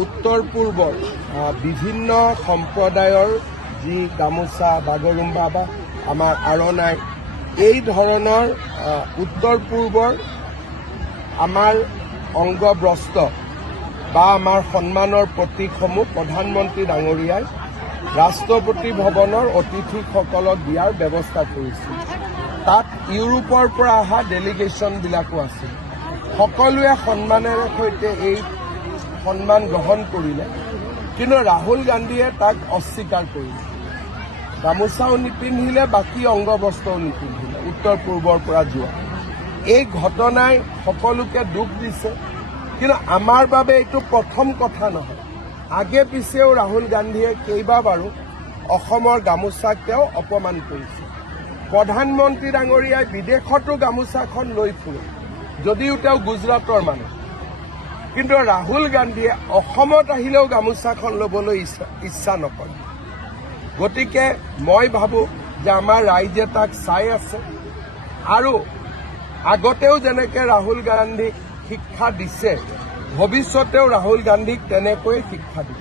উত্তৰ পূৰ্বৰ বিভিন্ন সম্প্ৰদায়ৰ যি গামোচা বাগৰুম্বা বা আমাৰ আৰণাই এই ধৰণৰ উত্তৰ পূৰ্বৰ আমাৰ অংগবস্ত্ৰ বা আমাৰ সন্মানৰ প্ৰতীকসমূহ প্ৰধানমন্ত্ৰী ডাঙৰীয়াই ৰাষ্ট্ৰপতি ভৱনৰ অতিথিসকলক দিয়াৰ ব্যৱস্থা কৰিছিল। তাত ইউৰোপৰ পৰা অহা ডেলিগেশ্যনবিলাকো আছিল। সকলোৱে সন্মানেৰে সৈতে এই সন্মান গ্ৰহণ কৰিলে, কিন্তু ৰাহুল গান্ধীয়ে তাক অস্বীকাৰ কৰিলে। গামোচাও নিপিন্ধিলে, বাকী অংগবস্ত্ৰও নিপিন্ধিলে উত্তৰ পূৰ্বৰ পৰা যোৱা। এই ঘটনাই সকলোকে দুখ দিছে, কিন্তু আমাৰ বাবে এইটো প্ৰথম কথা নহয়। আগে পিছেও ৰাহুল গান্ধীয়ে কেইবাবাৰো অসমৰ গামোচাক তেওঁ অপমান কৰিছে। প্ৰধানমন্ত্ৰী ডাঙৰীয়াই বিদেশতো গামোচাখন লৈ ফুৰে, যদিও তেওঁ গুজৰাটৰ মানুহ, কিন্তু ৰাহুল গান্ধীয়ে অসমত আহিলেও গামোচাখন ল'বলৈ ইচ্ছা নকৰে। গতিকে মই ভাবোঁ যে আমাৰ ৰাইজে তাক চাই আছে আৰু আগতেও যেনেকৈ ৰাহুল গান্ধীক শিক্ষা দিছে, ভৱিষ্যতেও ৰাহুল গান্ধীক তেনেকৈ শিক্ষা দিব।